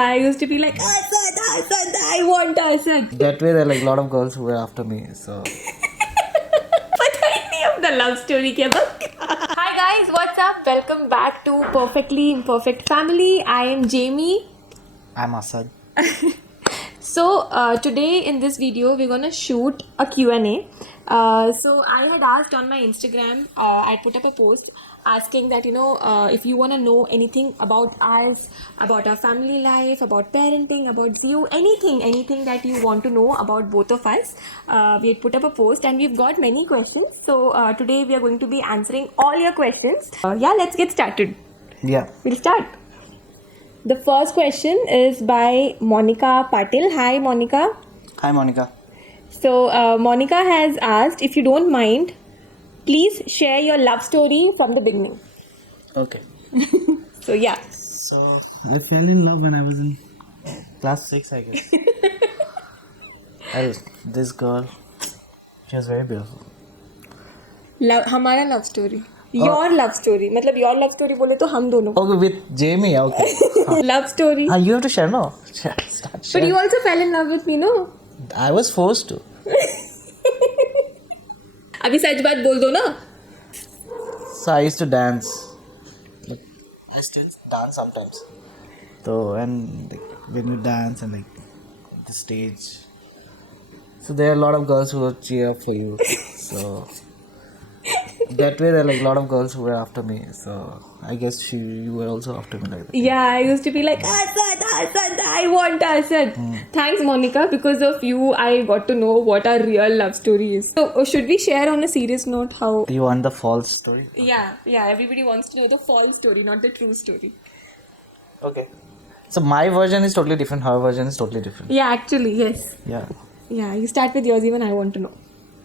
I used to be like, Asad, I want Asad. That way, there are like a lot of girls who were after me. So पता ही नहीं अपना love story क्या बक. Hi guys, what's up? Welcome back to Perfectly Imperfect Family. I am Jamie. I'm Asad. So today in this video we're gonna shoot a Q&A. So I had asked on my Instagram, I put up a post asking that if you wanna know anything about us, about our family life, about parenting, about Zio, anything that you want to know about both of us. We had put up a post and we've got many questions. So today we are going to be answering all your questions. Let's get started. Yeah. We'll start. The first question is by Monica Patil. Hi, Monica. Hi, Monica. So, Monica has asked, if you don't mind, please share your love story from the beginning. Okay. So, yeah. So I fell in love when I was in class 6, I guess. This girl, she was very beautiful. हमारा love story. Your love story. मतलब your love story बोले तो हम दोनों. Okay, with Jamie. Okay. Love story. You have to share, no? Start But share. you also fell in love with me, no? I was forced to. अभी सच बात बोल दो ना. So I used to dance. Like, I still dance sometimes. So and like, when you dance and like the stage, so there are a lot of girls who will cheer for you. So that way, there are like a lot of girls who were after me. So I guess you were also after me like that. Yeah, I used to be like, Asad, I want Asad. Thanks, Monica. Because of you, I got to know what our real love story is. So, should we share on a serious note how... Do you want the false story? Yeah, everybody wants to know the false story, not the true story. Okay. So my version is totally different. Her version is totally different. Yeah, actually, yes. Yeah. Yeah, you start with yours, even I want to know.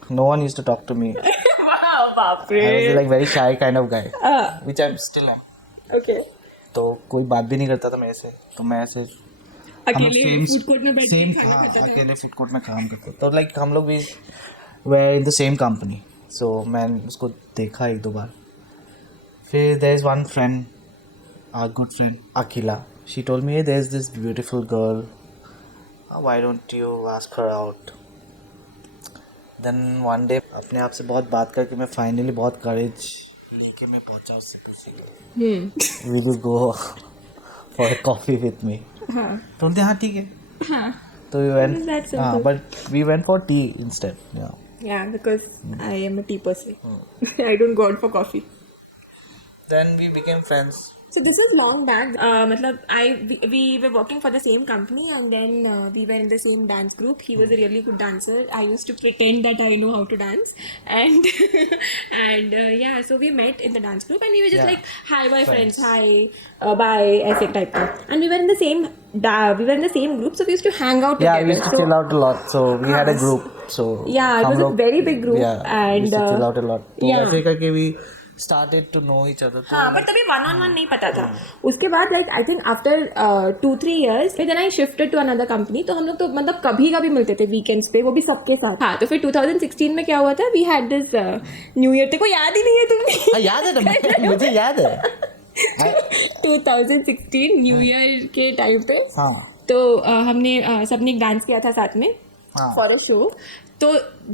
No one used to talk to me. Wow, I was like very shy kind of guy, which I still am. Okay. तो कोई बात भी नहीं करता था मेरे से, तो मैं ऐसे अकेले फूड कोर्ट में बैठ के खाना हाँ, खाता था. अकेले फूड कोर्ट में काम करते तो लाइक हम लोग भी were in the same company. So मैंने उसको देखा एक दो बार. फिर there is one friend, our good friend Akhila. She told me there is this beautiful girl, why don't you ask her out. Then one day अपने आप से बहुत बात करके मैं फाइनली बहुत करेज लेके मैं पहुंचा उससे पूछे will you go for a coffee with me. हाँ. तो बोलते हाँ ठीक है. तो we That's went simple. But we went for tea instead. Yeah, because I am a tea person. I don't go out for coffee. Then we became friends. So this is long back. We were working for the same company, and then we were in the same dance group. He was a really good dancer. I used to pretend that I know how to dance, and so we met in the dance group, and we were just like, hi, bye, friends, hi, bye, ऐसे type का. And we were in the same group, so we used to hang out together. Yeah, we used to chill out a lot. So we had a group. So yeah, it was a very big group. Yeah, and we used to chill out a lot. तो yeah. ऐसे करके we started to know each other. हाँ, but तभी one on one नहीं पता था. उसके बाद like I think after 2-3 years, then I shifted to another company. तो हम लोग तो मतलब कभी मिलते थे weekends पे, वो भी सबके साथ. हाँ, तो फिर 2016 में क्या हुआ था? We had this New Year. तेरे को याद ही नहीं है तुम्हें? हाँ याद है ना, मुझे याद है. 2016 New Year के टाइम पे. हाँ. तो हमने सबने एक डांस किया था साथ में for a show. So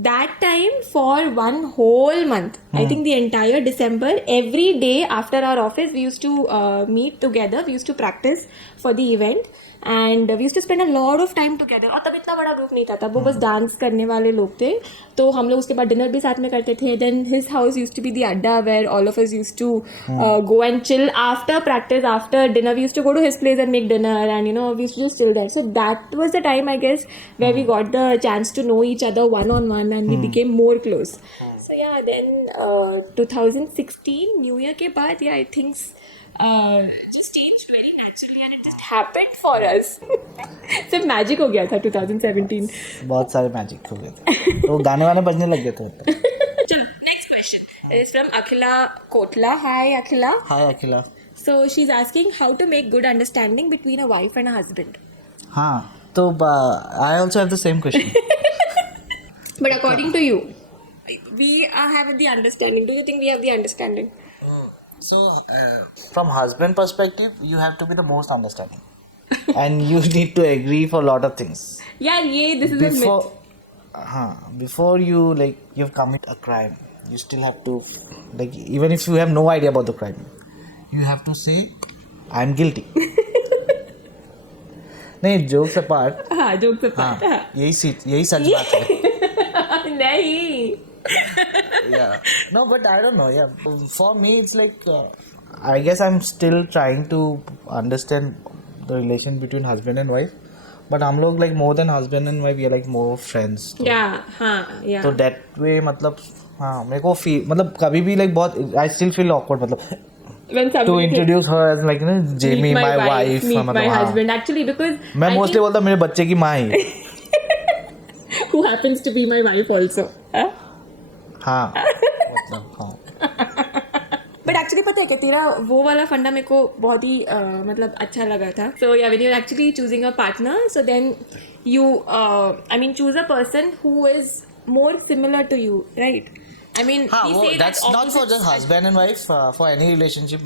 that time for one whole month, I think the entire December, every day after our office, we used to meet together. We used to practice for the event, and we used to spend a lot of time together. और तब इतना बड़ा group नहीं था, तब वो बस dance करने वाले लोग थे. तो हम लोग उसके बाद डिनर भी साथ में करते थे. Then his house used to be the adda where all of us used to go and chill after practice, after dinner. We used to go to his place and make dinner, and we used to just chill there. So that was the time, I guess, where we got the chance to know each other one on one, and we became more close. So yeah, then 2016 New Year के बाद, yeah, I think just changed very naturally, and it just happened for us. सिर्फ magic हो गया था 2017. बहुत सारे magic हो गए थे. तो गाने वाने बजने लग गए थे. चलो, next question is from Akhila Kotla. Hi Akhila. Hi Akhila. So she's asking how to make good understanding between a wife and a husband. हाँ, तो I also have the same question. But according to you, we have the understanding. Do you think we have the understanding? So, from husband perspective, you have to be the most understanding. and you need to agree for a lot of things. यार ये this is a myth. Before you you've commit a crime, you still have to even if you have no idea about the crime, you have to say I'm guilty. नहीं, jokes apart. हाँ, jokes apart. हाँ. यही सच बात है. नहीं. Yeah. No, but I don't know. Yeah. For me, it's I guess I'm still trying to understand the relation between husband and wife. But हम लोग more than husband and wife, we are more friends. So. Yeah. हाँ. Yeah. So that way मतलब हाँ मेरे को feel मतलब कभी भी बहुत I still feel awkward मतलब to introduce her as Jamie, my wife, meet my husband. Actually, because मैं mostly बोलता मेरे बच्चे की माँ ही who happens to be my wife also. हाँ मतलब हाँ. बट एक्चुअली पता है क्या तेरा वो वाला फंडा मेरे को बहुत ही मतलब अच्छा लगा था. So yeah when you are actually choosing a partner, so then you I mean choose a person who is more similar to you, right? I mean, we say that's not for just husband and wife. For any relationship,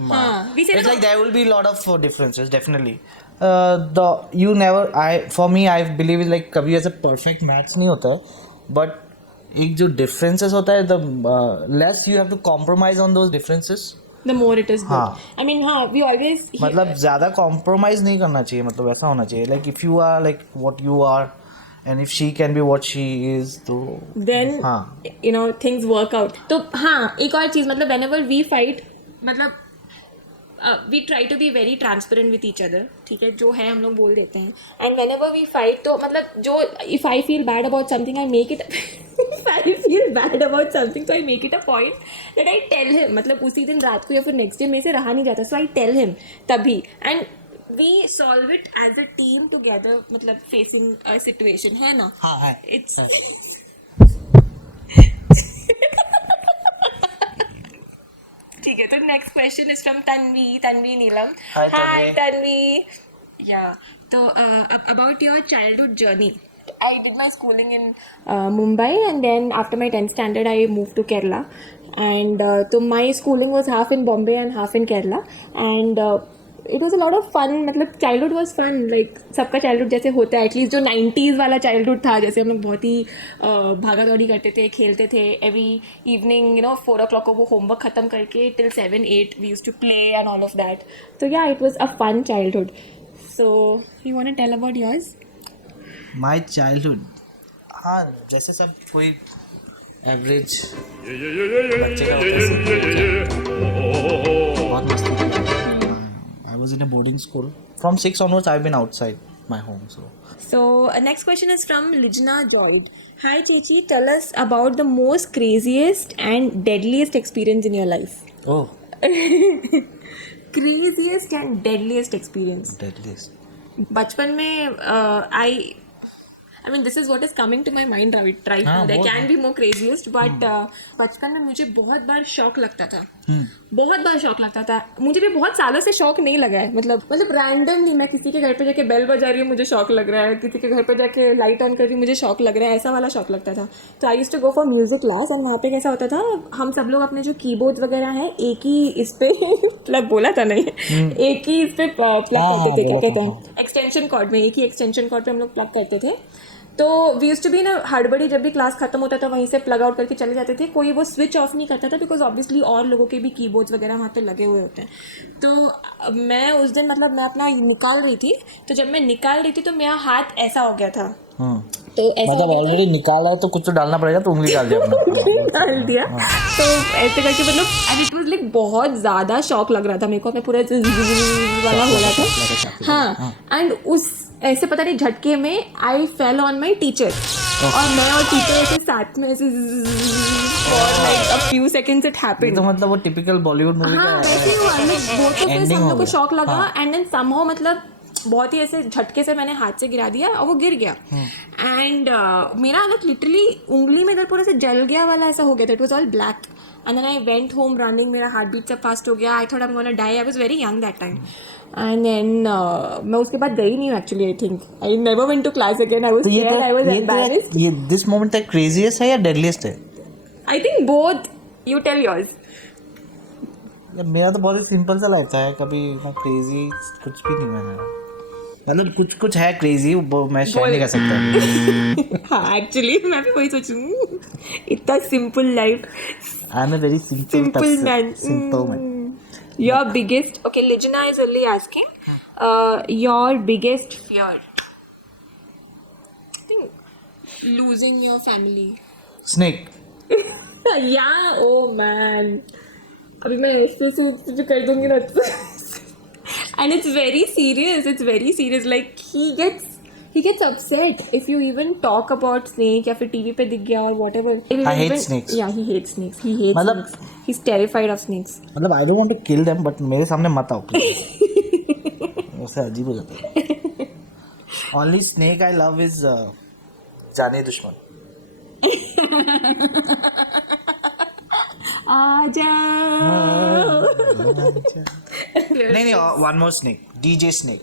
we say it's there will be a lot of differences. Definitely, for me, I believe it's कभी ऐसा perfect match नहीं होता, but एक जो differences होता है, the less you have to compromise on those differences, the more it is good. I mean, we always मतलब ज़्यादा compromise नहीं करना चाहिए, मतलब ऐसा होना चाहिए. If you are what you are, and if she can be what she is, तो then things work out. तो हाँ एक और चीज़ मतलब whenever we fight मतलब we try to be very transparent with each other. ठीक है, जो है हम लोग बोल देते हैं. And whenever we fight तो मतलब जो if I feel bad about something, I make it if I feel bad about something, so I make it a point that I tell him. मतलब उसी दिन रात को या फिर next day मेरे से रहा नहीं जाता, so I tell him तभी. And we solve it as a team together, मतलब facing a situation, है ना? हाँ है. It's ठीक है. तो next question is from Tanvi Neelam. Hi Tanvi. Yeah. तो about your childhood journey. I did my schooling in Mumbai, and then after my 10th standard I moved to Kerala, and so my schooling was half in Bombay and half in Kerala, and it was a lot of fun. मतलब childhood was fun, सबका childhood जैसे होता है, at least जो 90s वाला childhood था, जैसे हम लोग बहुत ही भागा दौड़ी करते थे, खेलते थे. एवरी इवनिंग 4 o'clock को वो होमवर्क ख़त्म करके till 7-8 we used to play and all of that. So yeah, it was a fun childhood. So you want to tell about yours? My childhood, हाँ जैसे सब कोई एवरेज बच्चे का बहुत मस्ती. I was in a boarding school. From 6 onwards, I've been outside my home. So next question is from Lijna Joud. Hi Chechi, tell us about the most craziest and deadliest experience in your life. Oh. Craziest and deadliest experience. Deadliest. बचपन में I mean, this is what is coming to my mind right now. There can be more craziest, but बचपन में मुझे बहुत बार शौक लगता था. बहुत बार शौक लगता था. मुझे भी बहुत सालों से शौक नहीं लगा है. मतलब रैंडमली मैं किसी के घर पे जाके बेल बजा रही हूँ, मुझे शौक लग रहा है. किसी के घर पे जाके लाइट ऑन कर रही हूँ, मुझे शौक लग रहा है. ऐसा वाला शौक लगता था. तो I used to go for music class, and वहाँ पे कैसा होता था, हम सब लोग अपने जो कीबोर्ड वगैरह हैं एक ही इस पे प्लग बोला था नहीं, एक ही इस पे प्लग करते थे, क्या कहते हैं, एक्सटेंशन कॉर्ड में, एक ही एक्सटेंशन कॉर्ड पे हम लोग प्लग करते थे. तो वी यूज्ड टू बी ना हड़बड़ी, जब भी क्लास खत्म होता था वहीं से प्लग आउट करके चले जाते थे. कोई वो स्विच ऑफ नहीं करता था, बिकॉज ऑब्वियसली और लोगों के भी कीबोर्ड्स वगैरह वहाँ पे लगे हुए होते हैं. तो मैं उस दिन मतलब मैं अपना निकाल रही थी, तो जब मैं निकाल रही थी तो मेरा हाथ ऐसा हो गया था. तो ऐसा मतलब ऑलरेडी निकाला तो कुछ तो डालना पड़ेगा, तो उंगली डाल दिया अपना. डाल दिया. तो ऐसे करके मतलब एंड इट वाज बहुत ज़्यादा शौक लग रहा था मेरे को. मैं पूरा वाला हो रहा था. हाँ. एंड उस ऐसे पता नहीं झटके में आई फेल ऑन माई टीचर, और मैं और टीचर ऐसे साथ में ऐसे for like a few seconds it happened. तो मतलब वो टिपिकल बॉलीवुड मूवी का वैसे हुआ. वो तो फिर हम लोग को शौक लगा, एंड देन समहाउ मतलब बहुत ही ऐसे झटके से मैंने हाथ से गिरा दिया और वो गिर गया. एंड मेरा लिटरली उंगली में इधर पूरा से जल गया वाला ऐसा हो गया था. It was all black. And then I went home running. मेरा हार्ट बीट सब फास्ट हो गया. I thought I'm gonna die. I was very young that time. And then मैं उसके बाद गई नहीं हूँ actually. I think I never went to class again. I was scared. I was embarrassed. ये this moment है craziest है या deadliest है? I think both. You tell yours. मेरा तो बहुत ही सिंपल सा लाइफ था. कभी ना crazy कुछ भी नहीं मैंने. मतलब कुछ कुछ है क्रेजी, वो मैं शेयर नहीं कर सकता. हाँ एक्चुअली मैं भी वही सोचूं, इतना simple life, I am a very simple man. Simple man. Your biggest, okay, Lijana is only asking, your biggest fear. I think losing your family. Snake. Yeah, oh man. अभी मैं ऐसे से तुझे कर दूंगी ना. And it's very serious. It's very serious. Like he gets upset if you even talk about snake या फिर टीवी पे दिख गया or whatever. I hate snakes. Yeah, he hates snakes. He hates मतलब snakes. He's terrified of snakes. मतलब I don't want to kill them, but मेरे सामने मत आओ प्लीज. उससे अजीब हो जाता है. Only snake I love is जाने दुश्मन. आजा. नहीं one more snake, DJ snake.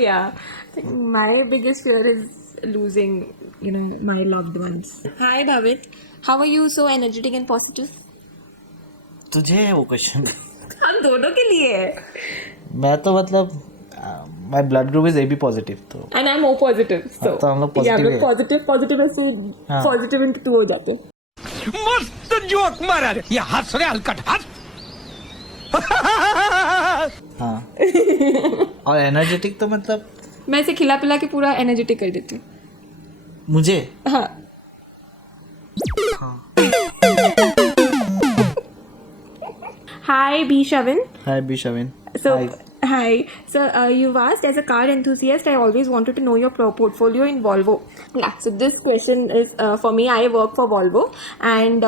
Yeah, my biggest fear is losing, my loved ones. Hi Bhavit, how are you so energetic and positive? तुझे है वो क्वेश्चन. हम दोनों के लिए है. मैं तो मतलब my blood group is AB positive, तो And I'm O positive, so तो हम लोग positive yeah, है. positive है, so हाँ. positive into 2 हो जाते. मस्त जोक मारा रे, ये हंस रहे हलकट हंस. हाँ. और एनर्जेटिक तो मतलब मैं इसे खिला पिला के पूरा एनर्जेटिक कर देती हूँ. मुझे. हाँ. Hi B Shavin. Hi B शविन. So, hi. So, you've asked, as a car enthusiast, I always wanted to know your portfolio in Volvo. Yeah, so this question is for me. I work for Volvo. And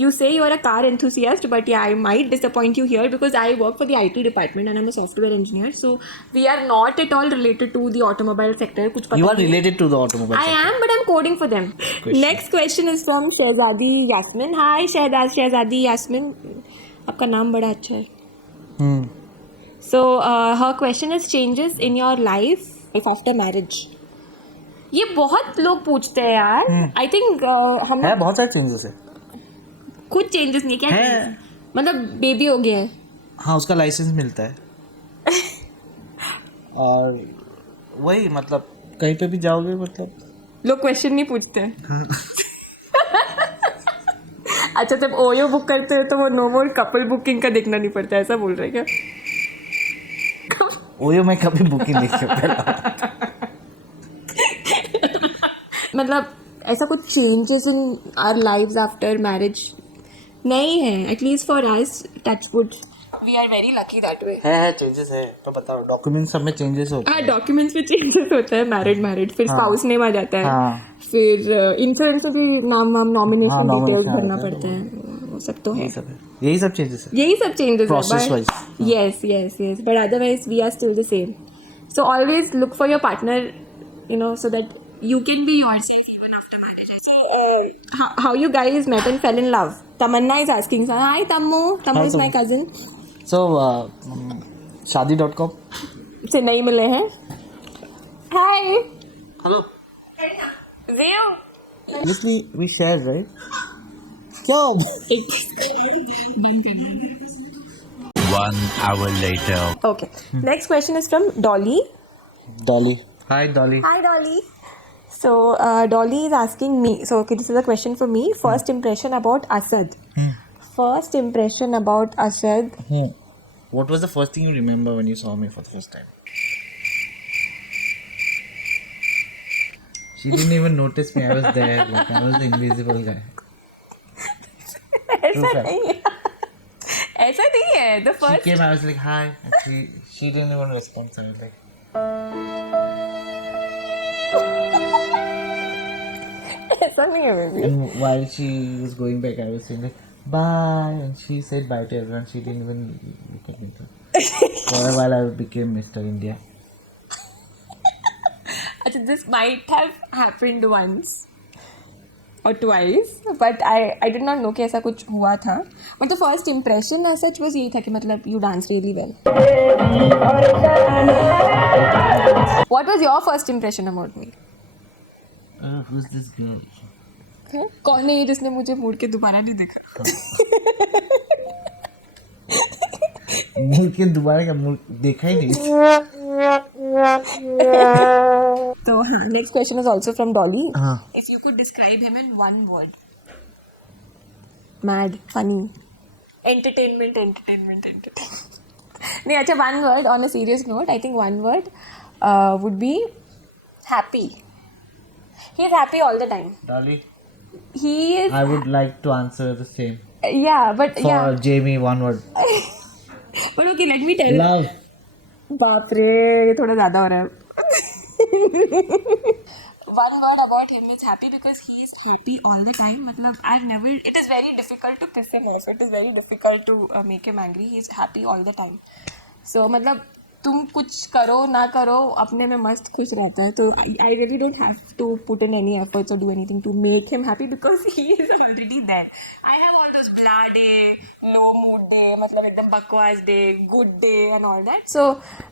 you say you're a car enthusiast, but yeah, I might disappoint you here because I work for the IT department and I'm a software engineer. So, we are not at all related to the automobile sector. कुछ पता You are नहीं है. related to the automobile I sector. am, but I'm coding for them. Next question is from Shehzadi Yasmin. Hi, Shehzadi Yasmin. आपका नाम बड़ा अच्छा है. So her question is changes in your life after marriage. ये बहुत लोग पूछते हैं यार. I think हम है बहुत सारे चेंजेस है. खुद चेंजेस नहीं क्या है. changes? मतलब बेबी हो गया है. हाँ, उसका लाइसेंस मिलता है. और वही मतलब कहीं पे भी जाओगे मतलब लोग क्वेश्चन नहीं पूछते हैं. अच्छा, जब ओयो बुक करते हैं तो वो नो मोर कपल बुकिंग का देखना नहीं पड़ता, ऐसा बोल रहे हैं क्या? ओयो मैं कभी बुकिंग नहीं किया. मतलब ऐसा कुछ changes in our lives after marriage नहीं है. At least for us, touch wood, we are very lucky that way. है चेंजेस है. तो बताओ, डॉक्यूमेंट्स सब में चेंजेस होते हाँ, डॉक्यूमेंट्स में चेंजेस होता है. मैरिड फिर स्पाउस नेम आ जाता है. हाँ. फिर इंश्योरेंस में भी नाम नॉमिनेशन हाँ, डिटेल्स nomination भरना आता है. पड़ता है. वो सब तो है. यही सब चेंजेस है. यही सब चेंजेस Process है. wise. Yes, but otherwise we are still the same. So always look for your partner, so that you can be yourself even after marriage. So how you guys met and fell in love? Tamanna is asking. Hi Tammu. Tammu is my cousin. So shaadi.com से नहीं मिले हैं. Hi. Hello. Zio. Obviously we share, right? So 1 hour later. Okay. Next question is from Dolly. Dolly. Hi Dolly. Hi Dolly. So Dolly is asking me. So okay, this is a question for me. First impression about Asad. First impression about Asad. What was the first thing you remember when you saw me for the first time? She didn't even notice me. I was there. Like, I was the invisible guy. ऐसा नहीं है. ऐसा नहीं है. The She first. came. I was like, hi. And she didn't even respond. So I was like, ऐसा नहीं है baby. and while she was going back, I was saying like, bye. And she said bye to everyone. She didn't even look at me. For a while, I became Mr. India. Achha, this might have happened once or twice, but I did not know कि ऐसा कुछ हुआ था. But the first impression as such was यही था कि मतलब you dance really well. What was your first impression about me? Who's this girl? कौन है ये जिसने मुझे मुड़ के दोबारा नहीं देखा? मुल्क के दोबारा का मुल्क देखा ही नहीं. So, next question is also from Dolly. हाँ. If you could describe him in one word. Mad, funny, entertainment. नहीं अच्छा, one word on a serious note. I think one word would be happy. He's happy all the time. Dolly, He is. I would like to answer the same. Yeah, but For yeah. Jamie, one word. But okay, let me tell. Love. बाप रे, ये थोड़ा ज़्यादा हो रहा है. One word about him is happy because he is happy all the time. मतलब I've never. It is very difficult to piss him off. It is very difficult to make him angry. He is happy all the time. So मतलब तुम कुछ करो ना करो अपने में मस्त खुश रहता है. तो I really don't have to put in any efforts or do anything to make him happy because he is already there. I have all those blah day, low mood day, मतलब एकदम बकवास day, good day and all that. So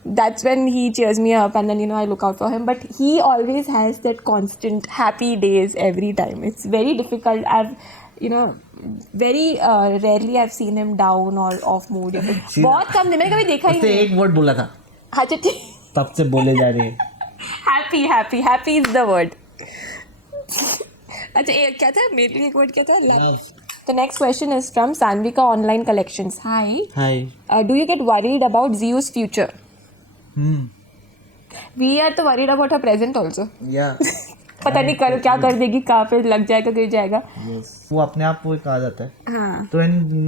that's when he cheers me up and then I look out for him. But he always has that constant happy days every time. It's very difficult. I've very rarely I've seen him down or off mood. बहुत कम मैंने कभी देखा ही उसने नहीं. एक word बोला था. अच्छा ठीक. तब से बोले जा रही है. happy is the word. अच्छा क्या था मेरे लिए एक word क्या था? Love. The next question is from Sanvika Online Collections. Hi. Do you get worried about Zio's future? We are तो worried about her present also. Yeah. पता नहीं क्या कर देगी, कहाँ पे लग जाएगा, गिर जाएगा. Yes. वो अपने आप वो कहा जाता है. हाँ. तो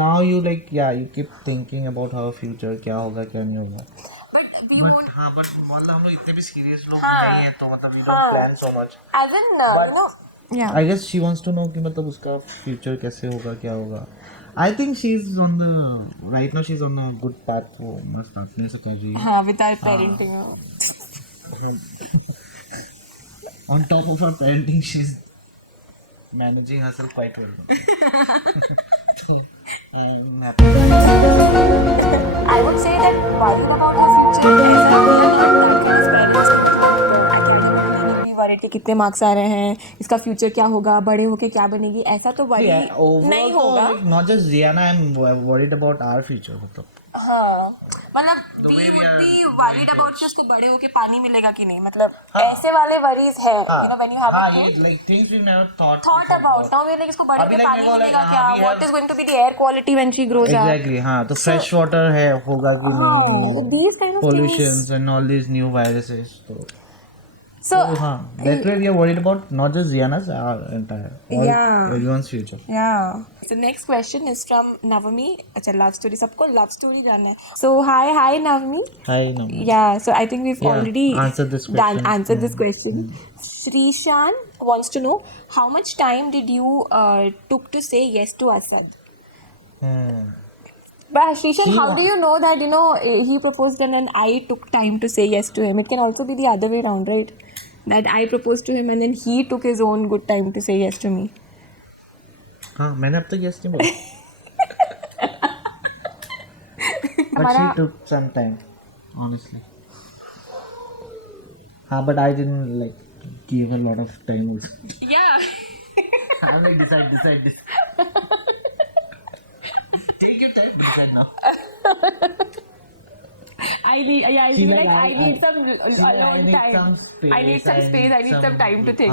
now you you keep thinking about her future, क्या होगा क्या नहीं होगा. But we won't. हाँ, but मतलब हम लोग इतने भी serious लोग नहीं हैं, तो मतलब we don't plan so much. As in, yeah. I guess she wants to know कि मतलब उसका future कैसे होगा, क्या होगा. I think she's right now she's on a good path. वो मस्त अपने से कर रही है. हाँ, with our parenting. On top of her parenting, she's managing herself quite well. I'm happy. I would say that worrying about her future is worried कि कितने मार्क्स आ रहे हैं, इसका फ्यूचर क्या होगा, बड़े होके क्या बनेगी, ऐसा तो वरी नहीं होगा. Not just Ziana, I'm worried about our future. हाँ, मतलब we would be worried about कि उसको बड़े होके पानी मिलेगा कि नहीं, मतलब ऐसे वाले worries है. When you have a kid, like things we've never thought about. Now we're like इसको बड़े होके पानी मिलेगा क्या? What is going to be the air quality when she grows up? Exactly. हाँ, तो fresh water है होगा कि नहीं? These kind of Pollutions and all these new viruses. So that's why we are worried about not just Ziana's, our entire everyone's future. Yeah. So next question is from Navami. अच्छा love story, सबको love story जानना है. So hi Navami. Hi Navami. Yeah. So I think we've already answered this question. Answered this question. Shrishan wants to know how much time did you took to say yes to Asad? But Shrishan, how do you know that he proposed and then I took time to say yes to him? It can also be the other way around, right? That I proposed to him and then he took his own good time to say yes to me. हाँ, मैंने अब तक yes नहीं बोला. But she took some time, honestly. हाँ, but I didn't give a lot of time also. Yeah. I'm like decide. Take your time, decide now. I need some alone time. I need some space. I need some time to think.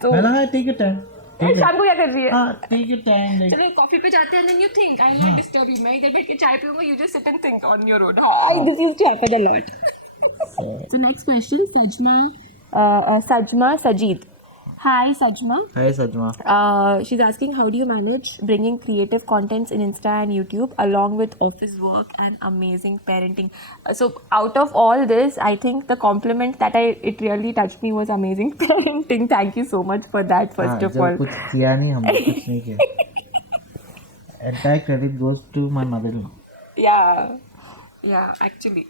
So, take your time. शाम को क्या कर रही है? Take your time. चलो coffee पे जाते हैं and then you think. I'll not disturb you. मैं इधर बैठ के चाय पीऊंगा. You just sit and think on your own. This used to happen a lot. So next question, Sajma Sajid. Hi Sajma. Hi Sajma. She's asking how do you manage bringing creative contents in Insta and YouTube along with office work and amazing parenting. So out of all this, I think the compliment that it really touched me was amazing parenting. Thank you so much for that. First of all. कुछ किया नहीं हमने कुछ नहीं किया. Entire credit goes to my mother-in-law. Yeah, actually.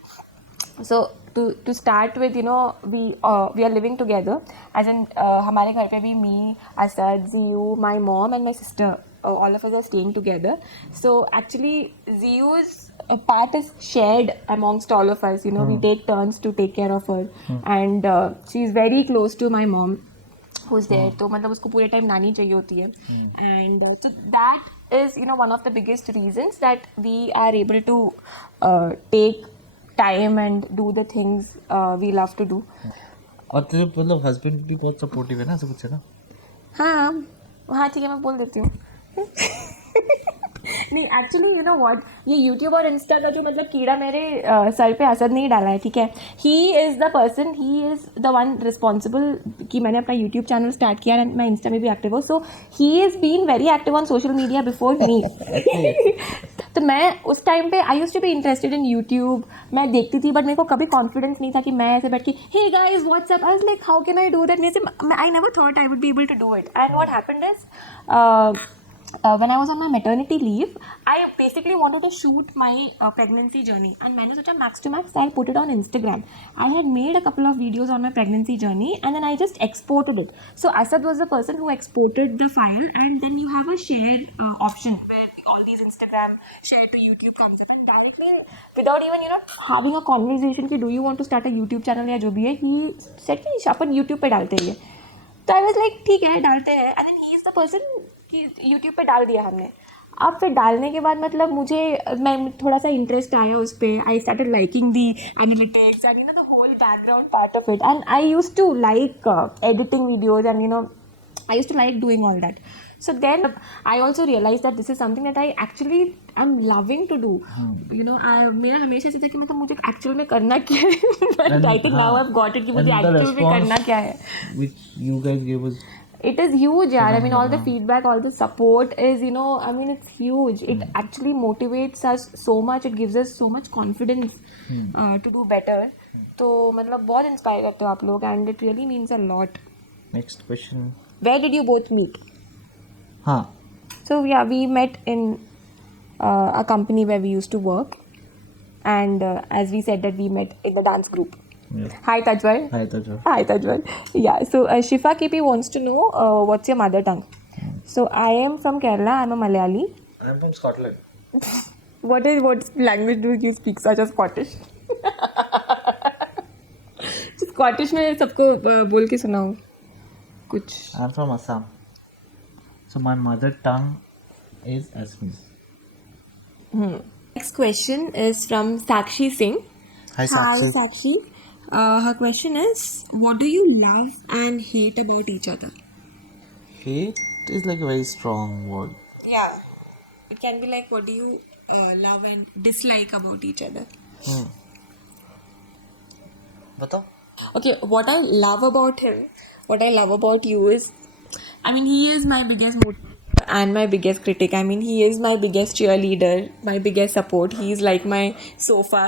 So to start with, we are living together. As in, हमारे घर पे भी me, Asad, Ziyu, my mom and my sister, all of us are staying together. So actually, Ziyu's part is shared amongst all of us. We take turns to take care of her, and she's very close to my mom. who's there. तो मतलब उसको पूरे time नानी चाहिए होती है. And so that is, you know, one of the biggest reasons that we are able to take time and do the things we love to do. और तेरे मतलब हस्बैंड भी बहुत सपोर्टिव है ना, ऐसा कुछ है ना? हाँ ठीक है, मैं बोल देती हूँ. नहीं, एक्चुअली यू नो व्हाट, ये यूट्यूब और इंस्टा का जो मतलब कीड़ा मेरे सर पे असर नहीं डाला है, ठीक है. He is the person, he is the one responsible कि मैंने अपना यूट्यूब चैनल स्टार्ट किया एंड मैं इंस्टा में भी एक्टिव हूँ. So he is been very active on social media before me. तो मैं उस टाइम पे I used to be interested in YouTube. मैं देखती थी बट मेरे को कभी कॉन्फिडेंस नहीं था कि मैं ऐसे बैठ के hey guys what's up, I was like how can I do that. I never thought I would be able to do it. And what happened is when I was on my maternity leave, I basically wanted to shoot my pregnancy journey, and मैंने सोचा max to max I'll put it on Instagram. I had made a couple of videos on my pregnancy journey and then I just exported it. So Asad was the person who exported the file, and then you have a share option where all these Instagram share to YouTube comes up, and directly without even having a conversation कि do you want to start a YouTube channel या जो भी है, he said कि अपन YouTube पे डालते ही है. तो आई वॉज लाइक ठीक है डालते हैं. And then he is the person कि यूट्यूब पे डाल दिया हमने. अब फिर डालने के बाद मतलब मैं थोड़ा सा इंटरेस्ट आया उस पर. I started liking the analytics and the whole background part of it. And I use to like editing videos and I used to like doing all that. So then I also realized that this is something that I actually am loving to do. मेरा हमेशा से था कि मुझे actual में करना क्या है. But I think now I've got it कि मुझे एक्चुअल में करना क्या है. Which you guys gave us. It is huge, yaar. I mean, all the feedback, all the support is, it's huge. It actually motivates us so much. It gives us so much confidence to do better. तो मतलब बहुत inspire करते हो आप लोग, and it really means a lot. Next question. Where did you both meet? So yeah, we met in a company where we used to work, and as we said that we met in the dance group. Yeah. Hi Tajwal. Hi Tajwal. Yeah, so Shifa KP wants to know what's your mother tongue. So I am from Kerala. I'm a Malayali. I am from Scotland. What language do you speak? Such as Scottish. Scottish में सबको बोल के सुनाओ कुछ. I'm from Assam. So my mother tongue is Assamese. Next question is from Sakshi Singh. Hi Sakshi. Her question is, what do you love and hate about each other? Hate is like a very strong word. Yeah. It can be like, what do you love and dislike about each other? बताओ. Okay, what I love about him, what I love about you is, I mean, he is my biggest motivator and my biggest critic. I mean, he is my biggest cheerleader, my biggest support. He is like my sofa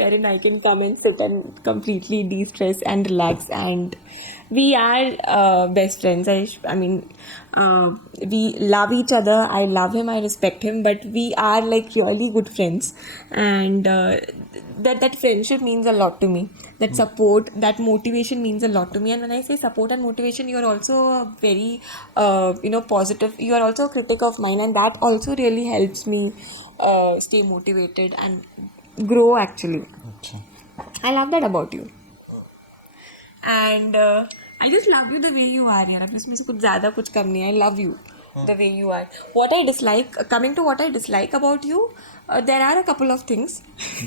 wherein I can come and sit and completely de-stress and relax. And we are best friends. I mean, we love each other. I love him. I respect him. But we are like really good friends. And that friendship means a lot to me. That support, that motivation means a lot to me. And when I say support and motivation, you are also very, positive. You are also a critic of mine, and that also really helps me stay motivated and grow. Actually, I love that about you. And I just love you the way you are. यार, अब इसमें से कुछ ज़्यादा कुछ कम नहीं है. I love you the way you are. What I dislike, coming to what I dislike about you, there are a couple of things.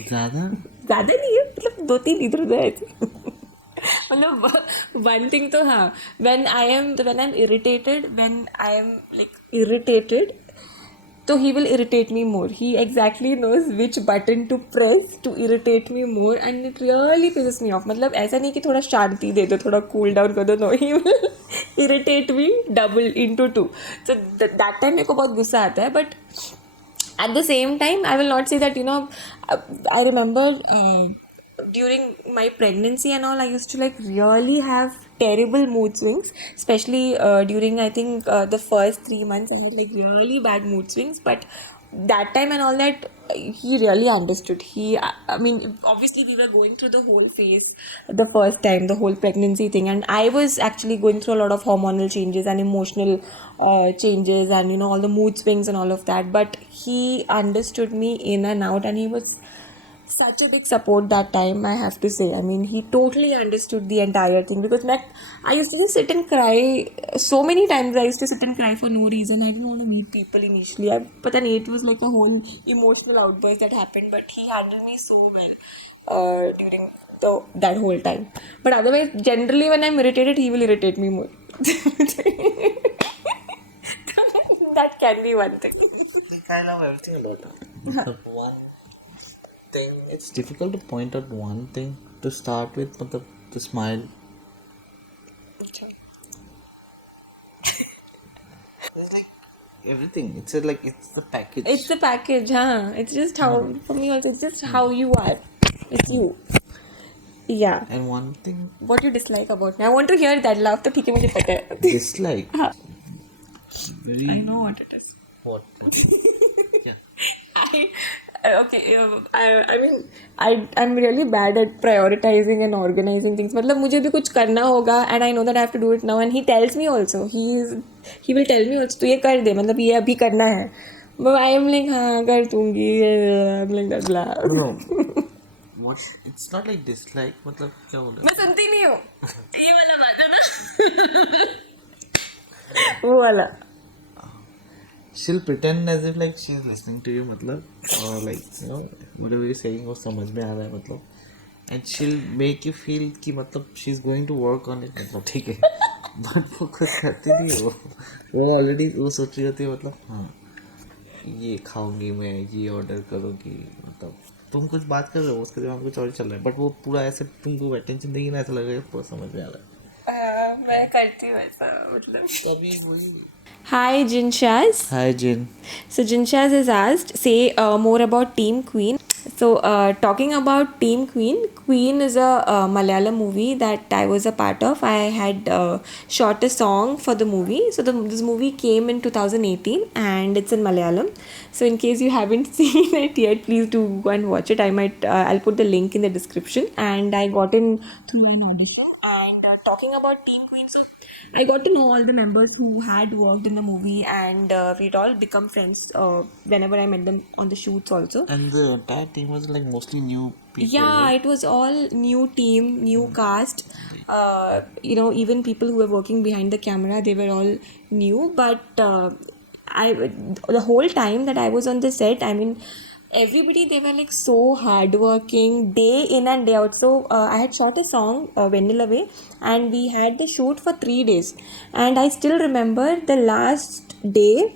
ज़्यादा नहीं है, मतलब 2-3 इधर उधर ऐसे. मतलब one thing तो हाँ, when I'm irritated, when I am like irritated, so he will irritate me more. He exactly knows which button to press to irritate me more, and it really pisses me off. मतलब ऐसा नहीं कि थोड़ा शांति दे दो, थोड़ा cool down कर दो. No, he will irritate me double into 2. So that time मेरे को बहुत गुस्सा आता है. But at the same time, I will not say that, I remember during my pregnancy and all, I used to like really have terrible mood swings, especially during I think the first 3 months. I had like really bad mood swings, but that time and all that, he really understood. I mean, obviously we were going through the whole phase the first time, the whole pregnancy thing, and I was actually going through a lot of hormonal changes and emotional changes and all the mood swings and all of that, but he understood me in and out, and he was such a big support that time, I have to say. I mean, he totally understood the entire thing because I used to just sit and cry so many times. I used to sit and cry for no reason. I didn't want to meet people initially. But then it was like a whole emotional outburst that happened. But he handled me so well during that whole time. But otherwise, generally, when I'm irritated, he will irritate me more. That can be one thing. I love everything a lot. The one thing, it's difficult to point out one thing to start with, but the smile. Everything. It's the package. It's the package, huh? It's just how, for me also, it's just how you are. It's you. Yeah. And one thing. What you dislike about me? I want to hear that. Love to मुझे पता है. Dislike. Very. I know what it is. What? Yeah. I'm really bad at prioritizing and organizing things. मतलब मुझे भी कुछ करना होगा and I know that I have to do it now and he tells me also. He will tell me also तू ये कर दे मतलब ये अभी करना है. But I am like हाँ कर दूँगी. I'm like that blah. No. What? It's not like dislike. मतलब क्या बोल रहा मैं सुनती नहीं हूँ. ये वाला बात है ना. वो वाला. She'll pretend as if like she's listening to you मतलब or like whatever you're saying वो समझ में आ रहा है मतलब and she'll make you feel कि मतलब she's going to work on it मतलब ठीक है but वो कुछ करती नहीं वो already वो सोच रही होती है मतलब हाँ ये खाऊंगी मैं ये ऑर्डर करूँगी मतलब तुम कुछ बात कर रहे हो उसके दिमाग में कुछ और चल रहा है बट वो पूरा ऐसे तुमको अटेंशन देगी ना ऐसा लगेगा पूरा समझ में आ रहा है मैं करती हूँ ऐसा मतलब तभी वही Hi Jinshaz. Hi Jin. So Jinshaz has asked, say more about Team Queen. So talking about Team Queen, Queen is a Malayalam movie that I was a part of. I had shot a song for the movie. So this movie came in 2018 and it's in Malayalam. So in case you haven't seen it yet, please do go and watch it. I'll put the link in the description. And I got in through an audition. And talking about Team Queen, so I got to know all the members who had worked in the movie and we'd all become friends whenever I met them on the shoots also. And the entire team was like mostly new people. Yeah, right? it was all new team, new cast. Even people who were working behind the camera, they were all new. But the whole time that I was on the set, I mean, everybody, they were like so hardworking day in and day out. So I had shot a song, Vanilla Way, and we had the shoot for 3 days. And I still remember the last day,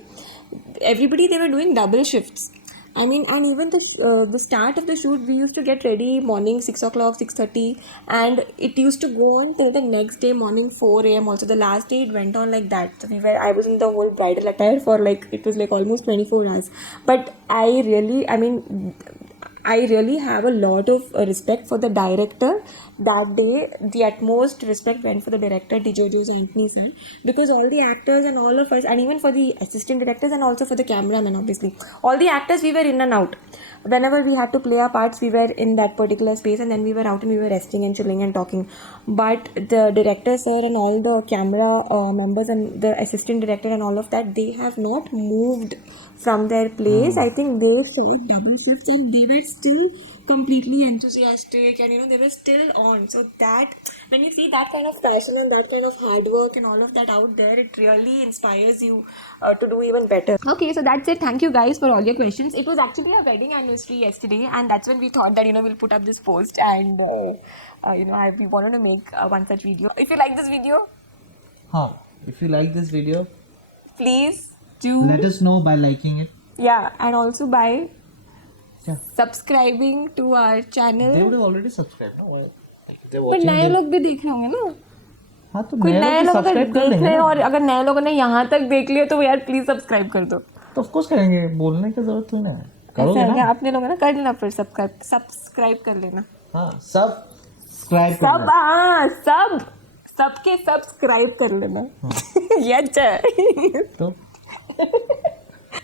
everybody, they were doing double shifts. I mean, and even the start of the shoot, we used to get ready morning 6 o'clock, 6:30, and it used to go on till the next day morning 4 a.m. Also, the last day it went on like that. So I was in the whole bridal attire for it was like almost 24 hours. But I really have a lot of respect for the director. That day, the utmost respect went for the director, DJo's Anthony sir, because all the actors and all of us, and even for the assistant directors and also for the cameraman, obviously, all the actors, we were in and out. Whenever we had to play our parts, we were in that particular space, and then we were out and we were resting and chilling and talking. But the director sir and all the camera members and the assistant director and all of that, they have not moved from their place. I think they showed double shifts and they were still completely enthusiastic and they were still on. So that when you see that kind of passion and that kind of hard work and all of that out there, it really inspires you to do even better. Okay, so that's it. Thank you guys for all your questions. It was actually a wedding anniversary yesterday, and that's when we thought that we'll put up this post and we wanted to make one such video. If you like this video, if you like this video, please do let us know by liking it. Yeah, and also by subscribing to our channel. They would have already subscribed, no? पर नए लोग भी देख रहे होंगे ना. हाँ तो कोई नए लोग अगर सब्सक्राइब कर देख लेंगे रहे हैं ना. और अगर नए लोगों ने यहाँ तक देख लिया तो यार प्लीज सब्सक्राइब कर दो. तो ऑफ कोर्स करेंगे बोलने की जरूरत नहीं है करोगे ना. आपने लोगों ने कर लेना फिर सब्सक्राइब कर लेना. हाँ सब्सक्राइब सबके सब्सक्राइब कर लेना. ये अच्छा है. तो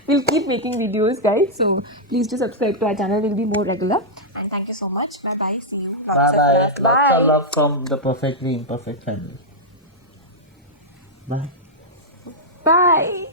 we'll keep making videos, guys, so please do subscribe to our channel. We'll be more regular, and thank you so much. Bye see you. Lots of love. Lots of love from the perfectly imperfect family. Bye.